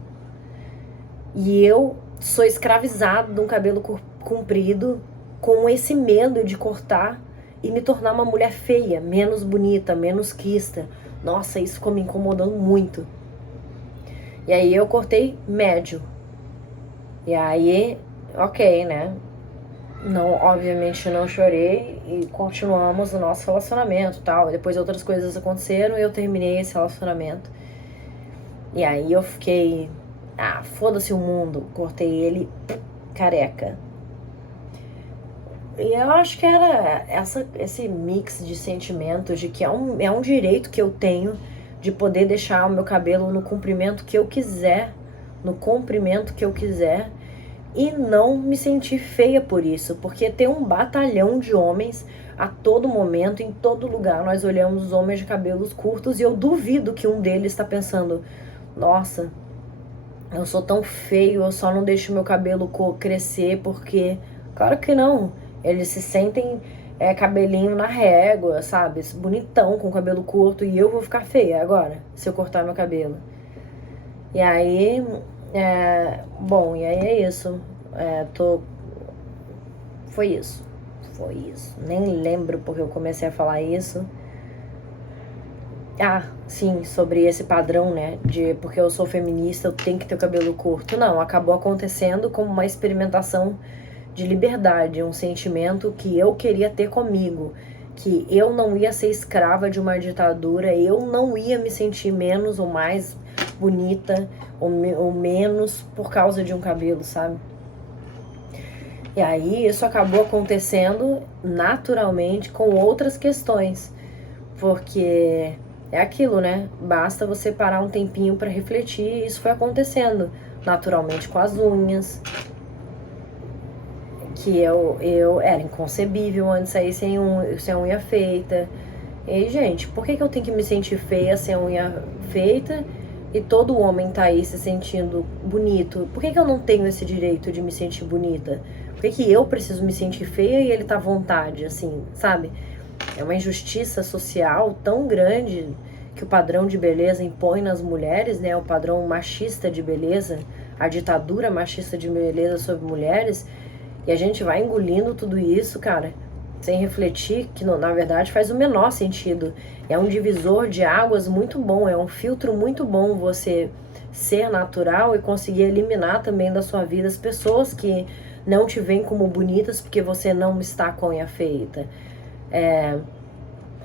E eu sou escravizado de um cabelo comprido, com esse medo de cortar e me tornar uma mulher feia, menos bonita, menos quista. Nossa, isso ficou me incomodando muito. E aí eu cortei médio. E aí, ok, né? Não, obviamente não chorei e continuamos o nosso relacionamento e tal. Depois outras coisas aconteceram e eu terminei esse relacionamento. E aí eu fiquei, foda-se o mundo, cortei ele careca. E eu acho que era esse mix de sentimentos de que é um direito que eu tenho de poder deixar o meu cabelo no comprimento que eu quiser, no comprimento que eu quiser, e não me sentir feia por isso, porque tem um batalhão de homens a todo momento, em todo lugar, nós olhamos os homens de cabelos curtos e eu duvido que um deles está pensando, nossa, eu sou tão feio, eu só não deixo meu cabelo crescer porque... Claro que não, eles se sentem cabelinho na régua, sabe, bonitão com cabelo curto e eu vou ficar feia agora, se eu cortar meu cabelo. E aí... bom, e aí é isso. Foi isso. Nem lembro porque eu comecei a falar isso. Sim, sobre esse padrão, né? Porque eu sou feminista, eu tenho que ter o cabelo curto. Não, acabou acontecendo como uma experimentação de liberdade, um sentimento que eu queria ter comigo. Que eu não ia ser escrava de uma ditadura, eu não ia me sentir menos ou mais bonita ou menos por causa de um cabelo, sabe? E aí isso acabou acontecendo naturalmente com outras questões, porque é aquilo, né? Basta você parar um tempinho para refletir, e isso foi acontecendo naturalmente com as unhas, que eu era inconcebível antes de sair sem unha feita. E, gente, por que eu tenho que me sentir feia sem a unha feita e todo homem tá aí se sentindo bonito? Por que eu não tenho esse direito de me sentir bonita? Por que eu preciso me sentir feia e ele tá à vontade, assim, sabe? É uma injustiça social tão grande que o padrão de beleza impõe nas mulheres, né? O padrão machista de beleza. a ditadura machista de beleza sobre mulheres, e a gente vai engolindo tudo isso, cara, sem refletir que na verdade faz o menor sentido. É um divisor de águas muito bom, é um filtro muito bom você ser natural e conseguir eliminar também da sua vida as pessoas que não te veem como bonitas porque você não está com a unha feita.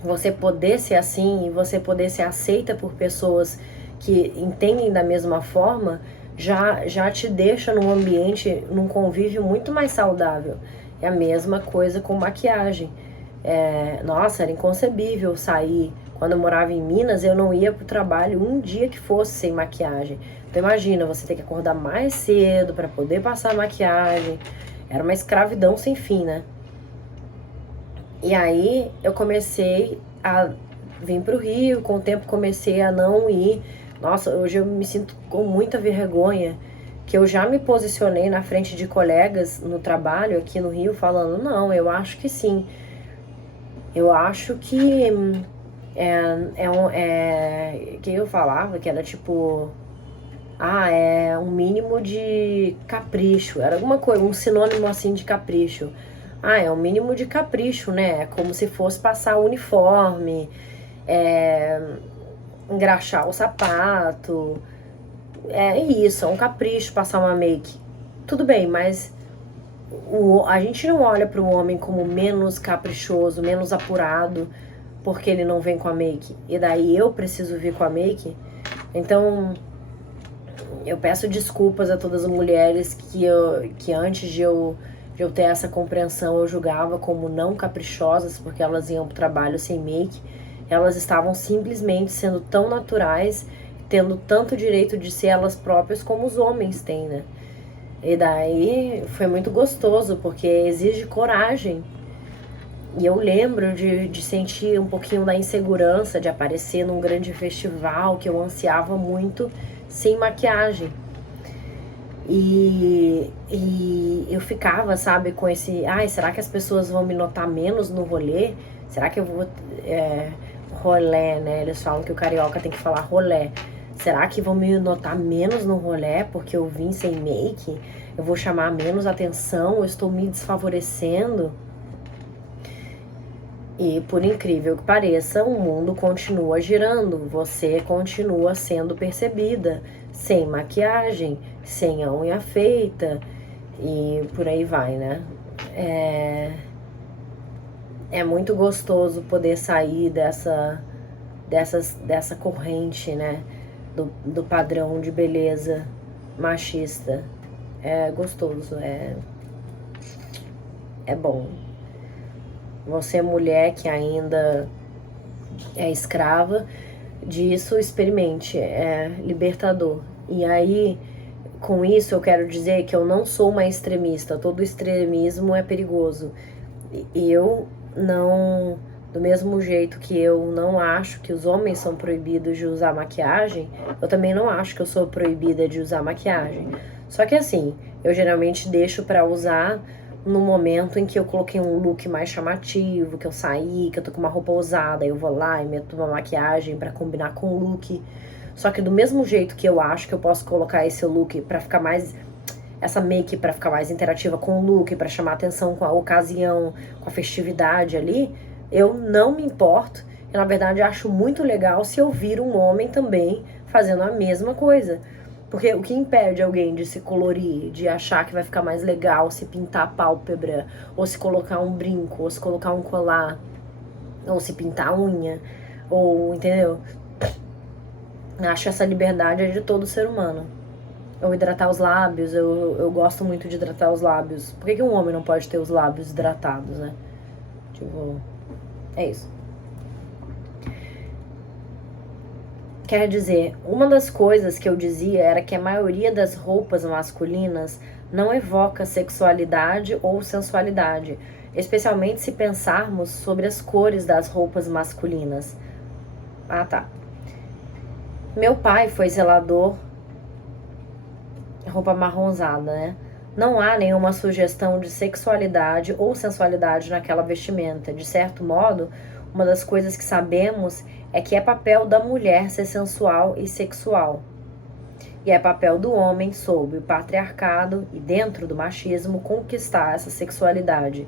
Você poder ser assim e você poder ser aceita por pessoas que entendem da mesma forma, já te deixa num ambiente, num convívio muito mais saudável. É a mesma coisa com maquiagem. Nossa, era inconcebível sair. Quando eu morava em Minas, eu não ia pro trabalho um dia que fosse sem maquiagem. Então imagina, você ter que acordar mais cedo para poder passar maquiagem. Era uma escravidão sem fim, né? E aí eu comecei a vir pro Rio, com o tempo comecei a não ir. Nossa, hoje eu me sinto com muita vergonha, que eu já me posicionei na frente de colegas no trabalho aqui no Rio falando, não, eu acho que sim. Eu acho que que eu falava que era tipo, é um mínimo de capricho, era alguma coisa, um sinônimo assim de capricho. É um mínimo de capricho, né? É como se fosse passar o uniforme, engraxar o sapato. É isso, é um capricho passar uma make. Tudo bem, mas a gente não olha para o homem como menos caprichoso, menos apurado, porque ele não vem com a make. E daí eu preciso vir com a make. Então, eu peço desculpas a todas as mulheres que antes de eu ter essa compreensão, eu julgava como não caprichosas, porque elas iam pro trabalho sem make. Elas estavam simplesmente sendo tão naturais, tendo tanto direito de ser elas próprias como os homens têm, né? E daí foi muito gostoso, porque exige coragem. E eu lembro de sentir um pouquinho da insegurança de aparecer num grande festival que eu ansiava muito sem maquiagem. E eu ficava, sabe, com esse... será que as pessoas vão me notar menos no rolê? Será que eu vou... rolê, né? Eles falam que o carioca tem que falar rolê. Será que vão me notar menos no rolê porque eu vim sem make? Eu vou chamar menos atenção? Eu estou me desfavorecendo? E por incrível que pareça, o mundo continua girando. Você continua sendo percebida sem maquiagem, sem a unha feita e por aí vai, né? É muito gostoso poder sair dessa corrente, né? Do padrão de beleza machista. É gostoso, é bom. Você, mulher que ainda é escrava disso, experimente, é libertador. E aí, com isso eu quero dizer que eu não sou uma extremista, todo extremismo é perigoso. Eu não, do mesmo jeito que eu não acho que os homens são proibidos de usar maquiagem, eu também não acho que eu sou proibida de usar maquiagem. Só que assim, eu geralmente deixo pra usar no momento em que eu coloquei um look mais chamativo, que eu saí, que eu tô com uma roupa ousada, eu vou lá e meto uma maquiagem pra combinar com o look. Só que do mesmo jeito que eu acho que eu posso colocar esse look pra ficar mais... essa make pra ficar mais interativa com o look, pra chamar atenção com a ocasião, com a festividade ali, eu não me importo. E na verdade acho muito legal se eu vir um homem também fazendo a mesma coisa. Porque o que impede alguém de se colorir, de achar que vai ficar mais legal se pintar a pálpebra, ou se colocar um brinco, ou se colocar um colar, ou se pintar a unha, ou, entendeu? Acho essa liberdade é de todo ser humano. Ou hidratar os lábios, eu gosto muito de hidratar os lábios. Por que um homem não pode ter os lábios hidratados, né? Tipo, é isso. Quer dizer, uma das coisas que eu dizia era que a maioria das roupas masculinas não evoca sexualidade ou sensualidade, especialmente se pensarmos sobre as cores das roupas masculinas. Tá. Meu pai foi zelador, roupa marronzada, né? Não há nenhuma sugestão de sexualidade ou sensualidade naquela vestimenta. De certo modo, uma das coisas que sabemos é que é papel da mulher ser sensual e sexual. E é papel do homem, sob o patriarcado e dentro do machismo, conquistar essa sexualidade.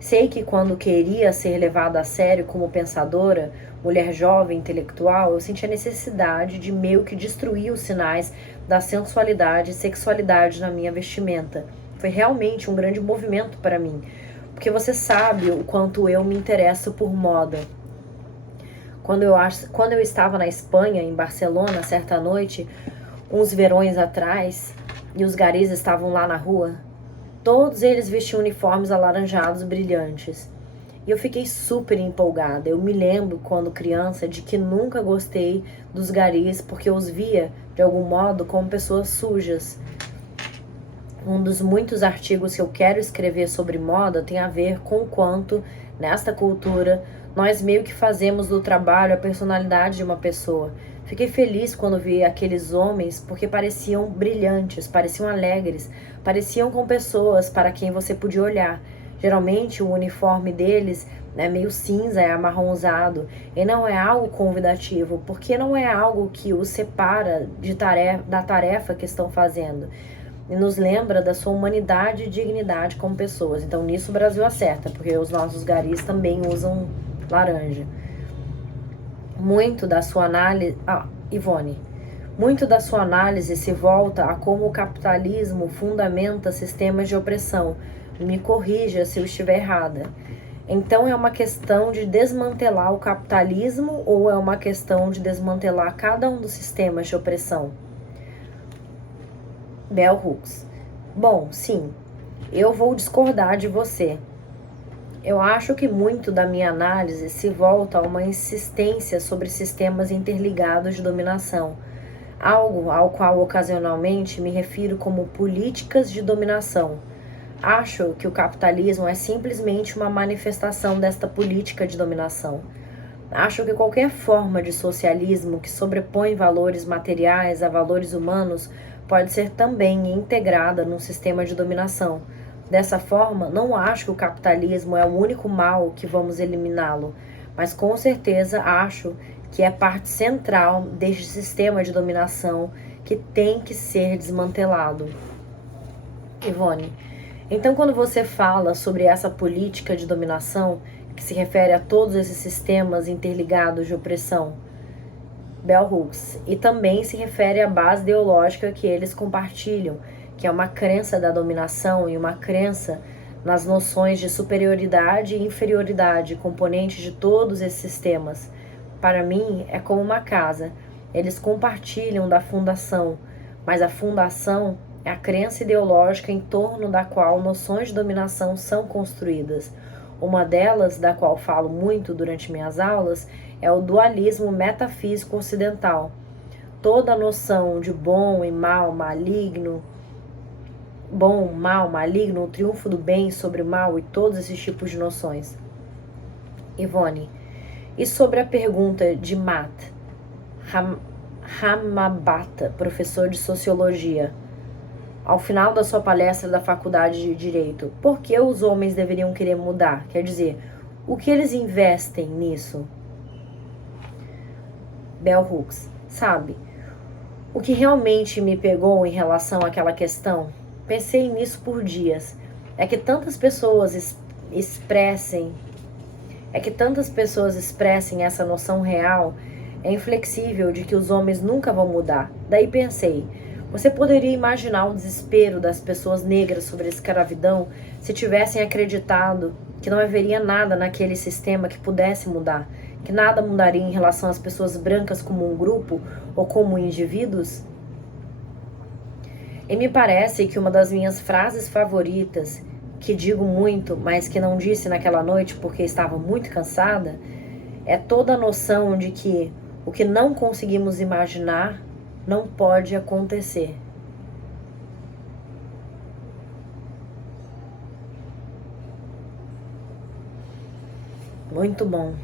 Sei que quando queria ser levada a sério como pensadora, mulher jovem, intelectual, eu sentia necessidade de meio que destruir os sinais da sensualidade e sexualidade na minha vestimenta. Foi realmente um grande movimento para mim, porque você sabe o quanto eu me interesso por moda. Quando eu estava na Espanha, em Barcelona, certa noite, uns verões atrás, e os garis estavam lá na rua, todos eles vestiam uniformes alaranjados brilhantes. E eu fiquei super empolgada. Eu me lembro, quando criança, de que nunca gostei dos garis porque eu os via, de algum modo, como pessoas sujas. Um dos muitos artigos que eu quero escrever sobre moda tem a ver com o quanto, nesta cultura, nós meio que fazemos do trabalho a personalidade de uma pessoa. Fiquei feliz quando vi aqueles homens porque pareciam brilhantes, pareciam alegres, pareciam com pessoas para quem você podia olhar. Geralmente o uniforme deles é meio cinza, é amarronzado, e não é algo convidativo, porque não é algo que os separa da tarefa que estão fazendo. E nos lembra da sua humanidade e dignidade como pessoas. Então nisso o Brasil acerta, porque os nossos garis também usam laranja. Muito da sua análise... Ivone. Muito da sua análise se volta a como o capitalismo fundamenta sistemas de opressão. Me corrija se eu estiver errada. Então é uma questão de desmantelar o capitalismo ou é uma questão de desmantelar cada um dos sistemas de opressão? Bell Hooks. Bom, sim, eu vou discordar de você. Eu acho que muito da minha análise se volta a uma insistência sobre sistemas interligados de dominação, algo ao qual ocasionalmente me refiro como políticas de dominação. Acho que o capitalismo é simplesmente uma manifestação desta política de dominação. Acho que qualquer forma de socialismo que sobrepõe valores materiais a valores humanos pode ser também integrada num sistema de dominação. Dessa forma, não acho que o capitalismo é o único mal que vamos eliminá-lo, mas com certeza acho que é parte central deste sistema de dominação que tem que ser desmantelado. Ivone, então quando você fala sobre essa política de dominação, que se refere a todos esses sistemas interligados de opressão, Bell Hooks, e também se refere à base ideológica que eles compartilham, que é uma crença da dominação e uma crença nas noções de superioridade e inferioridade, componentes de todos esses sistemas. Para mim, é como uma casa. Eles compartilham da fundação, mas a fundação é a crença ideológica em torno da qual noções de dominação são construídas. Uma delas, da qual falo muito durante minhas aulas, é o dualismo metafísico ocidental. Toda a noção de bom e mal, maligno, o triunfo do bem sobre o mal e todos esses tipos de noções. Ivone, e sobre a pergunta de Matt Hamabata, professor de Sociologia, ao final da sua palestra da Faculdade de Direito, por que os homens deveriam querer mudar? Quer dizer, o que eles investem nisso? Bell Hooks, sabe, o que realmente me pegou em relação àquela questão, pensei nisso por dias, é que tantas pessoas expressem essa noção real, é inflexível de que os homens nunca vão mudar. Daí pensei, você poderia imaginar o desespero das pessoas negras sobre a escravidão se tivessem acreditado que não haveria nada naquele sistema que pudesse mudar, que nada mudaria em relação às pessoas brancas como um grupo ou como indivíduos? E me parece que uma das minhas frases favoritas, que digo muito, mas que não disse naquela noite porque estava muito cansada, é toda a noção de que o que não conseguimos imaginar não pode acontecer. Muito bom.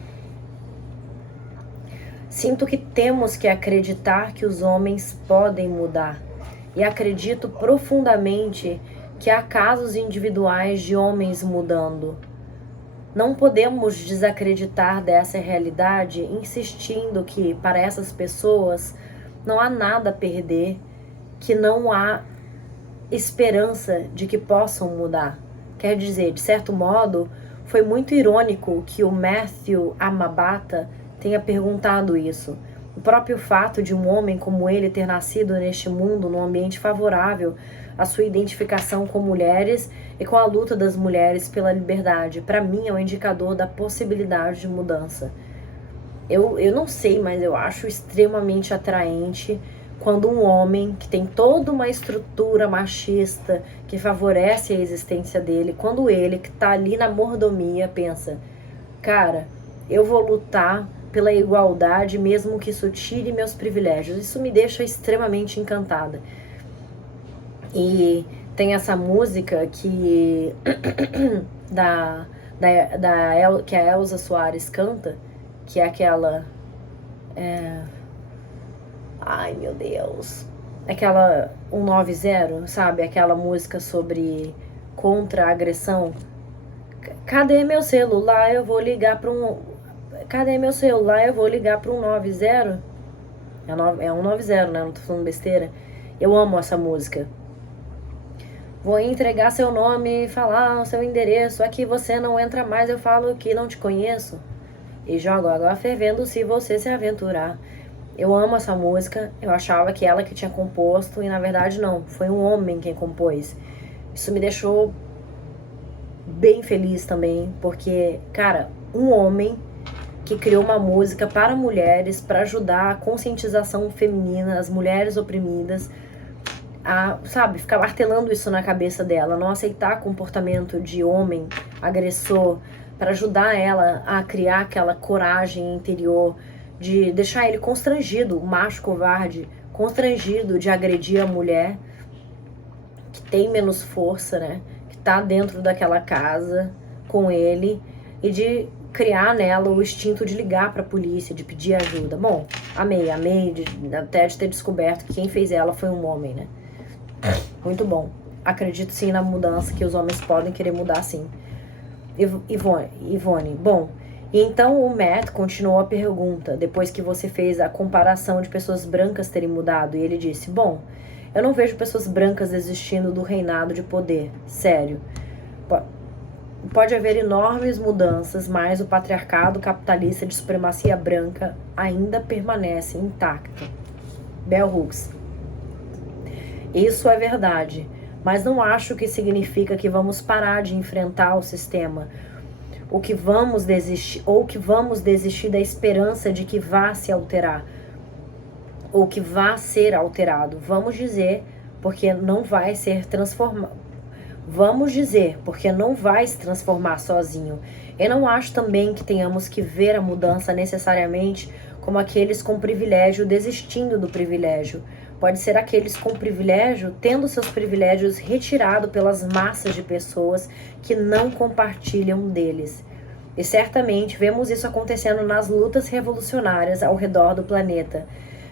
Sinto que temos que acreditar que os homens podem mudar. E acredito profundamente que há casos individuais de homens mudando. Não podemos desacreditar dessa realidade, insistindo que, para essas pessoas, não há nada a perder, que não há esperança de que possam mudar. Quer dizer, de certo modo, foi muito irônico que o Matthew Amabata tenha perguntado isso. O próprio fato de um homem como ele ter nascido neste mundo num ambiente favorável à sua identificação com mulheres e com a luta das mulheres pela liberdade, para mim é um indicador da possibilidade de mudança. Eu não sei, mas eu acho extremamente atraente quando um homem que tem toda uma estrutura machista que favorece a existência dele, quando ele que tá ali na mordomia pensa, cara, eu vou lutar pela igualdade mesmo que isso tire meus privilégios. Isso me deixa extremamente encantada. E tem essa música que que a Elza Soares canta, que é aquela ai meu Deus, aquela 190, sabe? Aquela música sobre contra a agressão. Cadê meu celular? Eu vou ligar para Cadê meu celular? Eu vou ligar para 190. É 190, né? Não tô falando besteira. Eu amo essa música. Vou entregar seu nome e falar o seu endereço. Aqui você não entra mais, eu falo que não te conheço. E jogo água fervendo se você se aventurar. Eu amo essa música. Eu achava que ela que tinha composto e na verdade não. Foi um homem quem compôs. Isso me deixou bem feliz também. Porque, cara, um homem que criou uma música para mulheres, para ajudar a conscientização feminina, as mulheres oprimidas, a, sabe, ficar martelando isso na cabeça dela, não aceitar comportamento de homem agressor, para ajudar ela a criar aquela coragem interior, de deixar ele constrangido, o macho covarde, constrangido de agredir a mulher que tem menos força, né, que tá dentro daquela casa com ele, e de criar nela o instinto de ligar para a polícia, de pedir ajuda. Bom, amei até de ter descoberto que quem fez ela foi um homem, né? Muito bom. Acredito sim na mudança, que os homens podem querer mudar sim. Ivone, bom, então o Matt continuou a pergunta, depois que você fez a comparação de pessoas brancas terem mudado, e ele disse, bom, eu não vejo pessoas brancas desistindo do reinado de poder, sério. Pode haver enormes mudanças, mas o patriarcado capitalista de supremacia branca ainda permanece intacto. Bell Hooks. Isso é verdade, mas não acho que significa que vamos parar de enfrentar o sistema, ou que vamos desistir da esperança de que vá se alterar, ou que vá ser alterado. Vamos dizer, porque não vai ser transformado. Vamos dizer, porque não vai se transformar sozinho. Eu não acho também que tenhamos que ver a mudança necessariamente como aqueles com privilégio desistindo do privilégio. Pode ser aqueles com privilégio tendo seus privilégios retirados pelas massas de pessoas que não compartilham deles. E certamente vemos isso acontecendo nas lutas revolucionárias ao redor do planeta.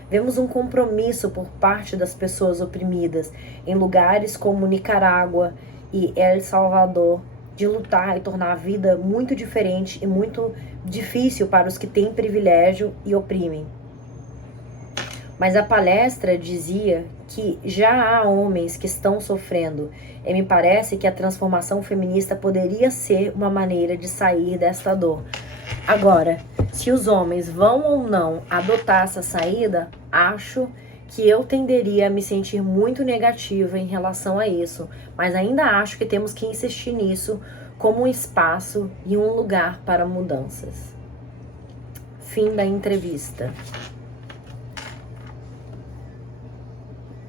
Vemos um compromisso por parte das pessoas oprimidas em lugares como Nicarágua e El Salvador de lutar e tornar a vida muito diferente e muito difícil para os que têm privilégio e oprimem. Mas a palestra dizia que já há homens que estão sofrendo, e me parece que a transformação feminista poderia ser uma maneira de sair desta dor. Agora, se os homens vão ou não adotar essa saída, acho que eu tenderia a me sentir muito negativa em relação a isso, mas ainda acho que temos que insistir nisso como um espaço e um lugar para mudanças. Fim da entrevista.